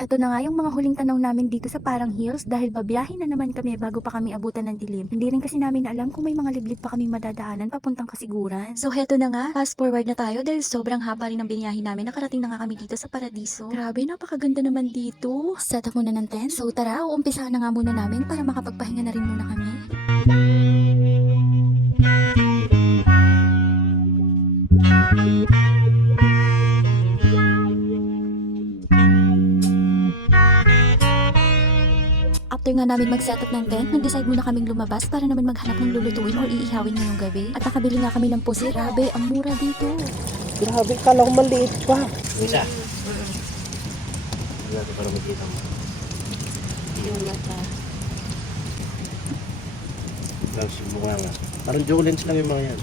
Ito na nga yung mga huling tanong namin dito sa Parang Hills dahil babiyahin na naman kami bago pa kami abutan ng dilim. Hindi rin kasi namin alam kung may mga liblib pa kaming madadaanan papuntang Kasiguran. So heto na nga, fast forward na tayo dahil sobrang haba rin ng biniyahin namin. Nakarating na nga kami dito sa Paradiso. Grabe, napakaganda naman dito. Set up muna ng tent. So tara, uumpisahan na nga muna namin para makapagpahinga na rin muna kami. After nga namin mag-setup ng tent, nag-decide muna kaming lumabas para naman maghanap ng lulutuin or iihawin ngayong gabi. At nakabili nga kami ng pusit. Grabe, ang mura dito. Grabe, kala ko maliit pa. Isa. Wala ko para makita mo. Yung lata. Tapos mukha nga. Parang Jolens lang yung mga yan.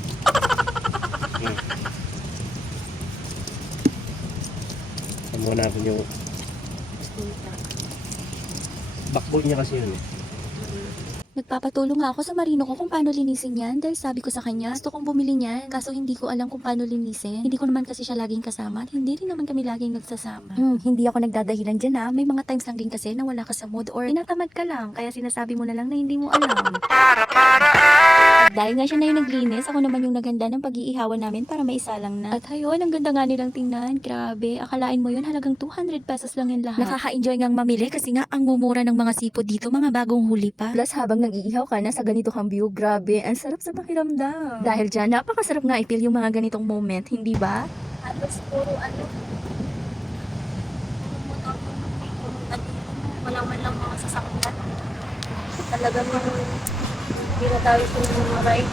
Mukha natin yung backbone niya kasi yun eh. Nagpapatulong nga ako sa marino ko kung paano linisin yan dahil sabi ko sa kanya, gusto kong bumili niyan kaso hindi ko alam kung paano linisin. Hindi ko naman kasi siya laging kasama at hindi rin naman kami laging nagsasama. Hindi ako nagdadahilan dyan ha. May mga times lang din kasi na wala ka sa mood or tinatamad ka lang kaya sinasabi mo na lang na hindi mo alam. At dahil nga siya na yung naglinis, ako naman yung naganda ng pag-iihawan namin para maisalang na. At ayun, ang ganda nga nilang tingnan. Grabe, akalain mo yun halagang 200 pesos lang yan lahat. Nakaka-enjoy ngang mamili kasi nga ang mumura ng mga sipod dito, mga bagong huli pa. Plus habang nag-iihaw ka na sa ganito kang view, grabe, ang sarap sa pakiramdam. Dahil dyan, napakasarap nga i-feel yung mga ganitong moment, hindi ba? Halos puro wala man lang mga sasakyan. Talagang hindi na tayo sa mga ride.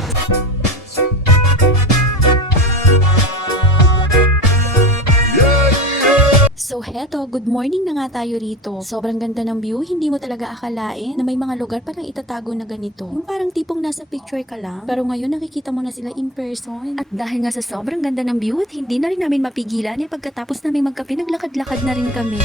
So heto, good morning na nga tayo rito. Sobrang ganda ng view, hindi mo talaga akalain na may mga lugar palang itatago na ganito. Yung parang tipong nasa picture ka lang, pero ngayon nakikita mo na sila in person. At dahil nga sa sobrang ganda ng view, hindi na rin namin mapigilan pagkatapos namin magkape, naglakad-lakad na rin kami.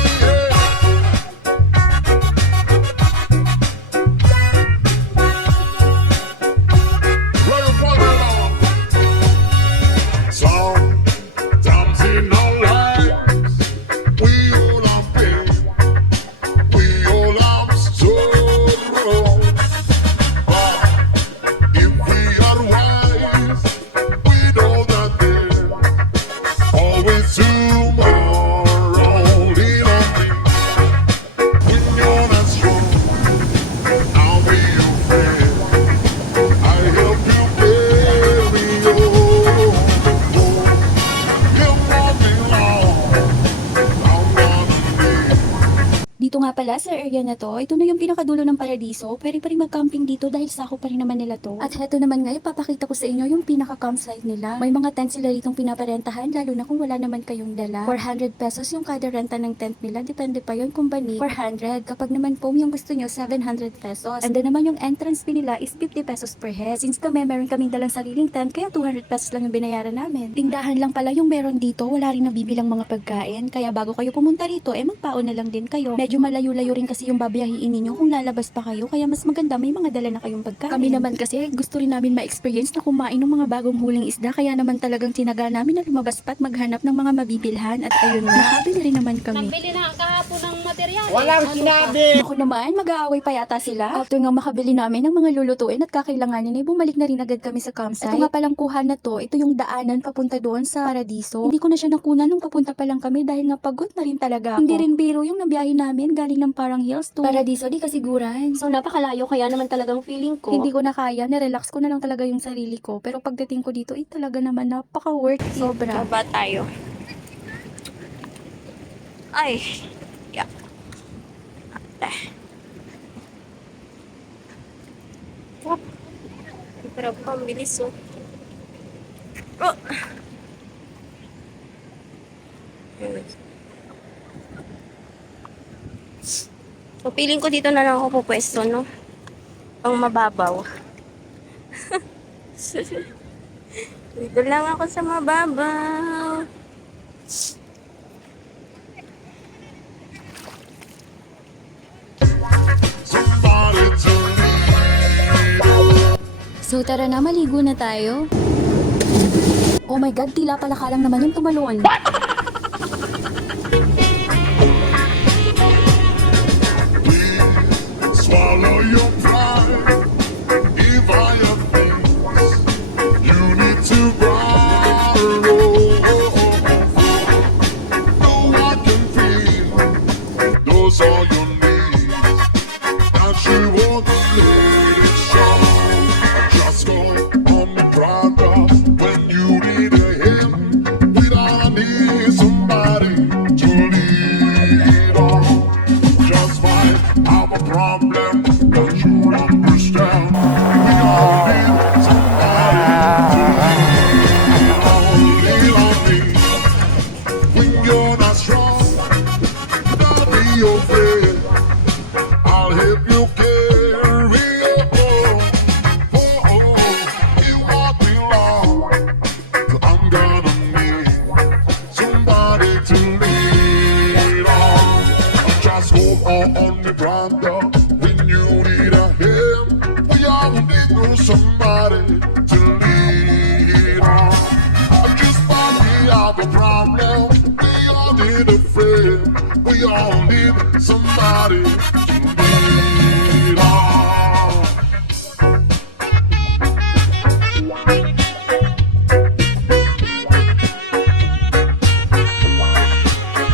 Dito nga pala sa area na to, ito na yung pinakadulo ng Paradiso. Pwede pa rin mag-camping dito dahil sako pa rin naman nila to. At heto naman ngayon, papakita ko sa inyo yung pinaka-campsite nila. May mga tent sila ditong pinaparentahan, lalo na kung wala naman kayong dala. 400 pesos yung kada renta ng tent nila. Depende pa yun kung bani. 400. Kapag naman foam yung gusto nyo, 700 pesos. And then naman yung entrance fee nila is 50 pesos per head. Since kami, meron kaming dalang sariling tent, kaya 200 pesos lang yung binayaran namin. Tindahan lang pala yung meron dito. Wala rin nabibilang mga pagkain. Kaya bago kayo pumunta rito, magpaon na lang din kayo. Medyo malayo-layo rin kasi yung babiyahiin ninyo kung lalabas pa kayo, kaya mas maganda may mga dala na kayong pagkain. Kami naman kasi gusto rin namin ma-experience na kumain ng mga bagong huling isda, kaya naman talagang tinaga namin na lumabas pa at maghanap ng mga mabibilhan at ayun nga, nakabili rin naman kami. Nagbili na kahapon ng material. Walang sinabi! Ako naman, mag-aaway pa yata sila. After nga makabili namin ng mga lulutuin at kakailanganin ay bumalik na rin agad kami sa campsite. Ito nga palang kuha na to, ito yung daanan papunta doon sa Paradiso. Hindi ko na siya nakuna nung papunta pa lang kami dahil nga pagod na rin talaga ako. Hindi rin biro yung nabiyahin namin galing ng Parang Hills to Paradiso di Kasiguran. So napakalayo kaya naman talagang feeling ko hindi ko na kaya, nirelax ko na lang talaga yung sarili ko. Pero pagdating ko dito ay talaga naman napaka-worth it. Sobra. Baba tayo. Ay. Yeah. Wop. Pero pambilis oh. Oh. So, feeling ko dito na lang ako pupwesto, no? Pang mababaw. Dito lang ako sa mababaw. So tara na, maligo na tayo. Oh my God, tila pala ka lang naman yung tumalon. was all you need. And she wasn't really sure. Just go on the progress when you need a him. We don't need somebody to lead on. Just might have a problem that you understand. We all need somebody to lead on. Lean on me when you're not strong. Don't be afraid. I'll help you carry on. You won't be long. I'm gonna need somebody to lean on. Just hold on the ground when you need a hand. We all need somebody to lean on. Just while we have a problem, we all need a friend. We all need somebody to lean on.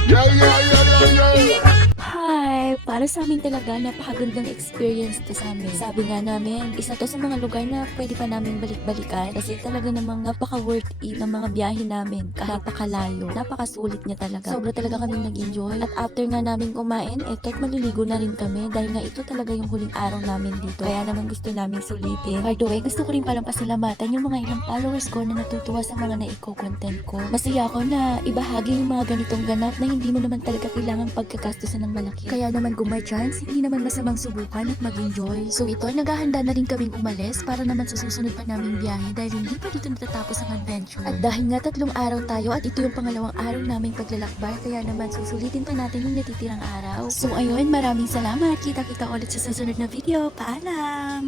Yeah, yeah, yeah, yeah, yeah. Hi! Para sa amin talaga, napakagandang experience to sa amin. Sabi nga namin, isa to sa mga lugar na pwede pa namin balik-balikan kasi talaga namang napaka-worth it ng mga biyahe namin kahit napakalayo. Napakasulit niya talaga. Sobra talaga kami nag-enjoy. At after nga namin kumain, kahit maliligo na rin kami dahil nga ito talaga yung huling araw namin dito. Kaya naman gusto namin sulitin. By the way, gusto ko rin palang pasalamatan yung mga ilang followers ko na natutuwa sa mga naiko-content ko. Masaya ako na ibahagi yung mga ganitong ganap na hindi mo naman talaga kailangang pagkagastusan ng malaki. Kaya naman kung may chance, hindi naman masamang subukan at mag-enjoy. So ito, naghahanda na rin kaming umalis para naman sa susunod pa naming biyahe dahil hindi pa dito natatapos ang adventure. At dahil nga 3 araw tayo at ito yung pangalawang araw naming paglalakbay, kaya naman susulitin pa natin yung natitirang araw. So ayun, maraming salamat. Kita-kita ulit sa susunod na video. Paalam!